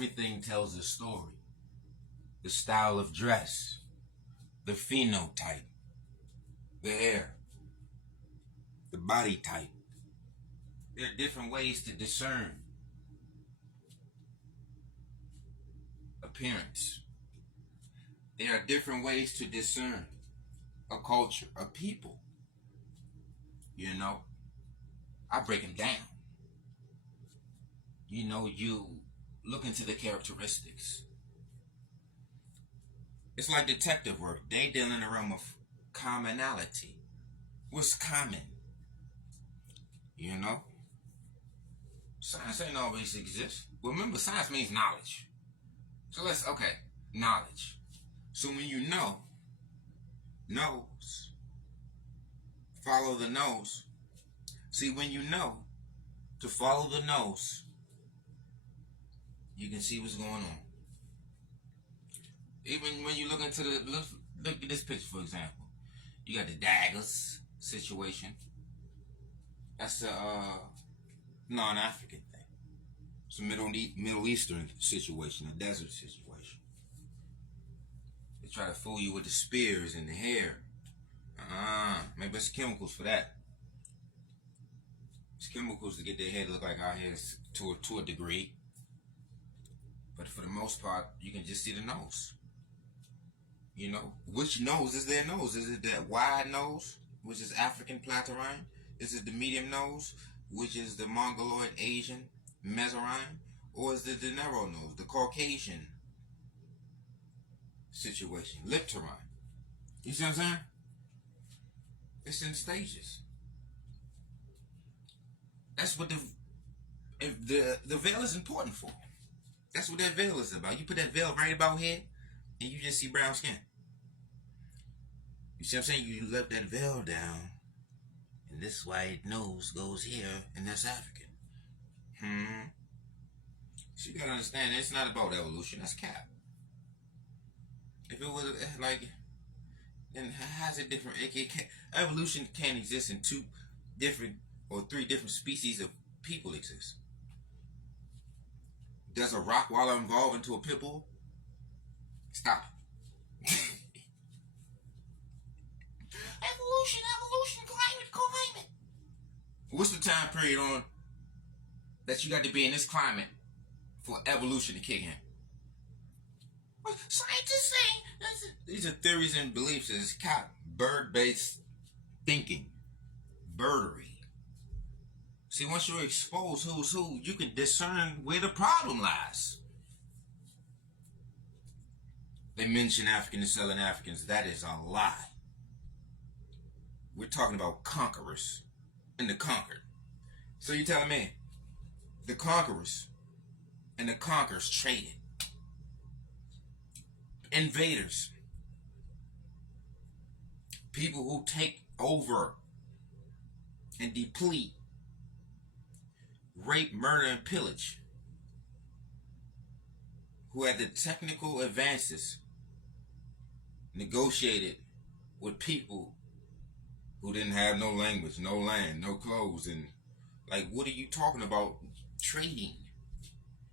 Everything tells a story. The style of dress, the phenotype, the hair, the body type. There are different ways to discern appearance. There are different ways to discern a culture, a people. You know, I break them down. You know, you look into the characteristics. It's like detective work. They deal in the realm of commonality. What's common? You know? Science ain't always exist. Well, remember, science means knowledge. So knowledge. So when you knows, follow the nose. See, when you know to follow the nose, you can see what's going on. Even when you look into look at this picture, for example. You got the daggers situation. That's a non-African thing. It's a Middle Eastern situation, a desert situation. They try to fool you with the spears and the hair. Maybe it's chemicals for that. It's chemicals to get their hair to look like our hair to a degree. But for the most part, you can just see the nose. You know, which nose is their nose? Is it that wide nose, which is African Platyrine? Is it the medium nose, which is the Mongoloid Asian Mesorine? Or is it the narrow nose, the Caucasian situation, Lipterine? You see what I'm saying? It's in stages. That's what the veil is important for. That's what that veil is about. You put that veil right about here, and you just see brown skin. You see what I'm saying? You let that veil down, and this white nose goes here, and that's African. So you gotta understand, it's not about evolution. That's cap. If it was like, then how's it different? Evolution can't exist in 2 different or 3 different species of people exist. Does a Rottweiler evolve into a pit bull? Stop it. Evolution, climate. What's the time period on that you got to be in this climate for evolution to kick in? Well, scientists say these are theories and beliefs. It's bird-based thinking, birdery. See, once you're exposed who's who, you can discern where the problem lies. They mention African and selling Africans. That is a lie. We're talking about conquerors and the conquered. So you're telling me the conquerors and the conquerors traded. Invaders. People who take over and deplete, rape, murder, and pillage. Who had the technical advances negotiated with people who didn't have no language, no land, no clothes, and like, what are you talking about? Trading.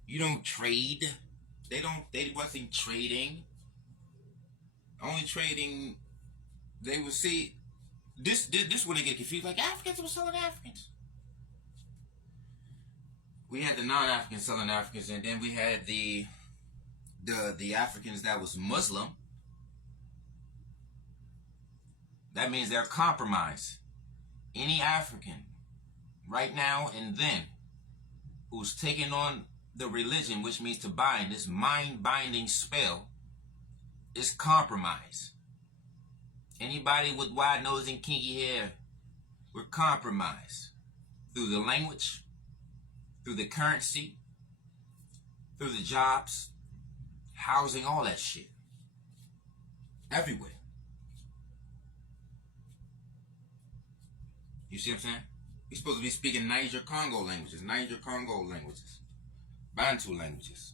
You don't trade. They wasn't trading. Only trading, they would see this when they get confused, like Africans were selling Africans. We had the non-Africans selling Africans, and then we had the Africans that was Muslim. That means they're compromised. Any African right now and then who's taking on the religion, which means to bind, this mind-binding spell, is compromised. Anybody with wide nose and kinky hair, we're compromised through the language, through the currency, through the jobs, housing, all that shit. Everywhere. You see what I'm saying? You're supposed to be speaking Niger-Congo languages, Bantu languages.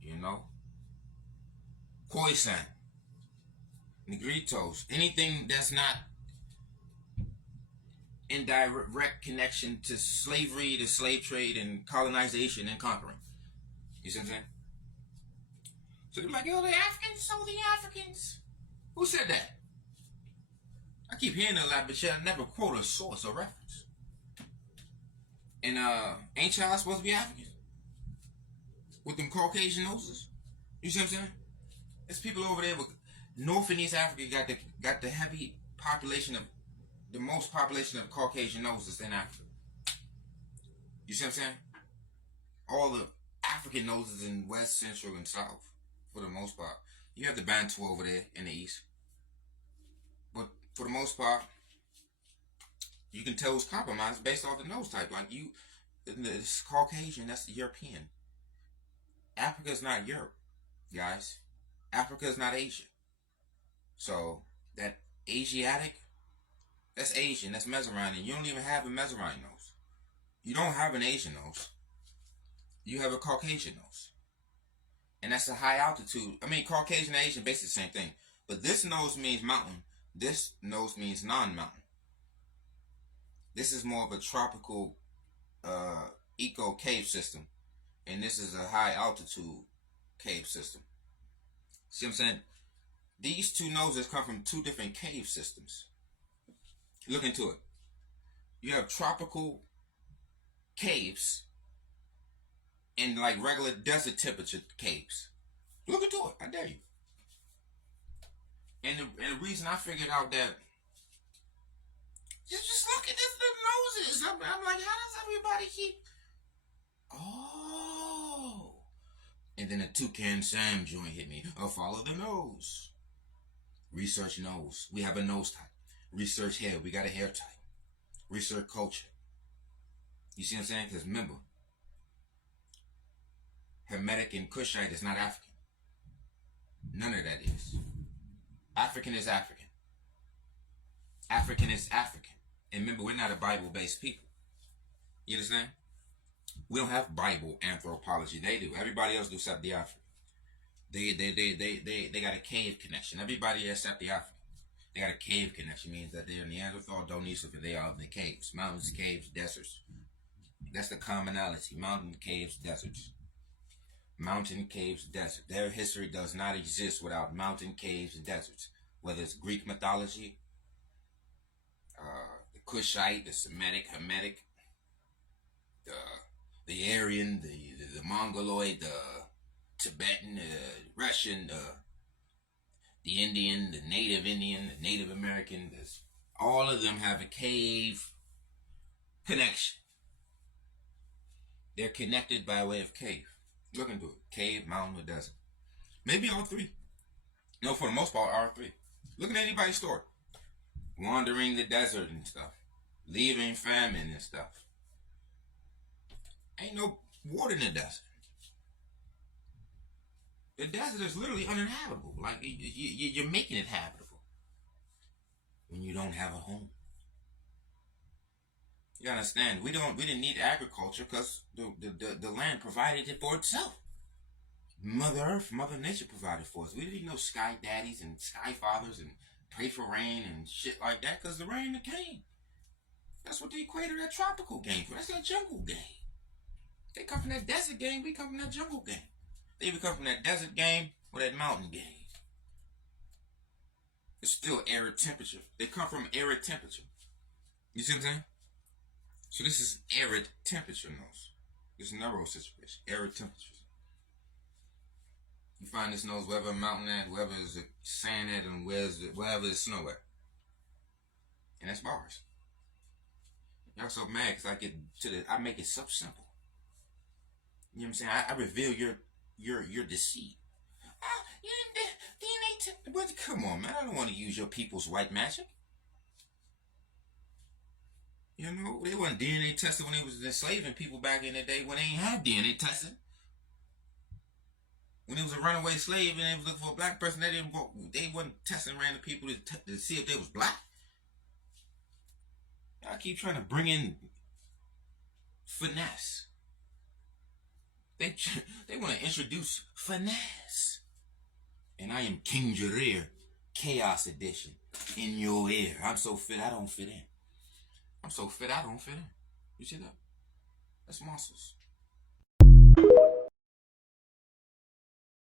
You know? Khoisan, Negritos, anything that's not indirect connection to slavery, the slave trade, and colonization and conquering. You see what I'm saying? So they're like, yo, the Africans, so the Africans. Who said that? I keep hearing a lot, but y'all never quote a source or reference. And ain't y'all supposed to be Africans? With them Caucasian noses? You see what I'm saying? There's people over there with North and East Africa got the heavy population of the most population of Caucasian noses in Africa. You see what I'm saying? All the African noses in West, Central, and South, for the most part. You have the Bantu over there in the East. But for the most part, you can tell it's compromised based off the nose type. Like it's Caucasian, that's European. Africa is not Europe, guys. Africa is not Asia. So that Asiatic, that's Asian, that's Messerine, and you don't even have a Messerine nose. You don't have an Asian nose. You have a Caucasian nose. And that's a high altitude. I mean, Caucasian and Asian, basically the same thing. But this nose means mountain. This nose means non-mountain. This is more of a tropical eco cave system. And this is a high altitude cave system. See what I'm saying? These two noses come from two different cave systems. Look into it. You have tropical caves and like regular desert temperature caves. Look into it. I dare you. And the reason I figured out that just look at the noses. I'm like, how does everybody keep? Oh. And then a Toucan Sam joint hit me. Oh, follow the nose. Research nose. We have a nose type. Research hair. We got a hair type. Research culture. You see what I'm saying? Because remember, Hamitic and Kushite is not African. None of that is. African is African. African is African. And remember, we're not a Bible-based people. You understand? We don't have Bible anthropology. They do. Everybody else do except the African. They got a cave connection. Everybody except the African. They got a cave connection. Means that they're Neanderthal, Denisovans. They are in the caves. Mountains, caves, deserts. That's the commonality. Mountain, caves, deserts. Mountain, caves, desert. Their history does not exist without mountain, caves, and deserts. Whether it's Greek mythology, the Kushite, the Semitic, Hamitic, the Aryan, the Mongoloid, the Tibetan, the Russian, the Indian, the Native American. All of them have a cave connection. They're connected by way of cave. Look into it. Cave, mountain, or desert. Maybe all three. No, for the most part, all three. Look at anybody's story. Wandering the desert and stuff. Leaving famine and stuff. Ain't no water in the desert. The desert is literally uninhabitable. Like, you're making it habitable when you don't have a home. You understand? We didn't need agriculture because the land provided it for itself. Mother Earth, Mother Nature provided for us. We didn't need no sky daddies and sky fathers and pray for rain and shit like that because the rain came. That's what the equator, that tropical game for. That's that jungle game. They come from that desert game. We come from that jungle game. They either come from that desert game or that mountain game. It's still arid temperature. They come from arid temperature. You see what I'm saying? So this is arid temperature nose. This narrow situation. Arid temperatures. You find this nose wherever a mountain at, wherever there's a sand at, and wherever there's snow at. And that's bars. Y'all so mad because I make it so simple. You know what I'm saying? I reveal your deceit. DNA test. But come on, man. I don't want to use your people's white magic. You know, they wasn't DNA tested when they was enslaving people back in the day when they ain't have DNA testing. When it was a runaway slave and they was looking for a black person, they wasn't testing random people to see if they was black. I keep trying to bring in finesse. They want to introduce finesse. And I am King Jareer, Chaos Edition, in your ear. I'm so fit, I don't fit in. I'm so fit I don't fit in. You see that? That's muscles.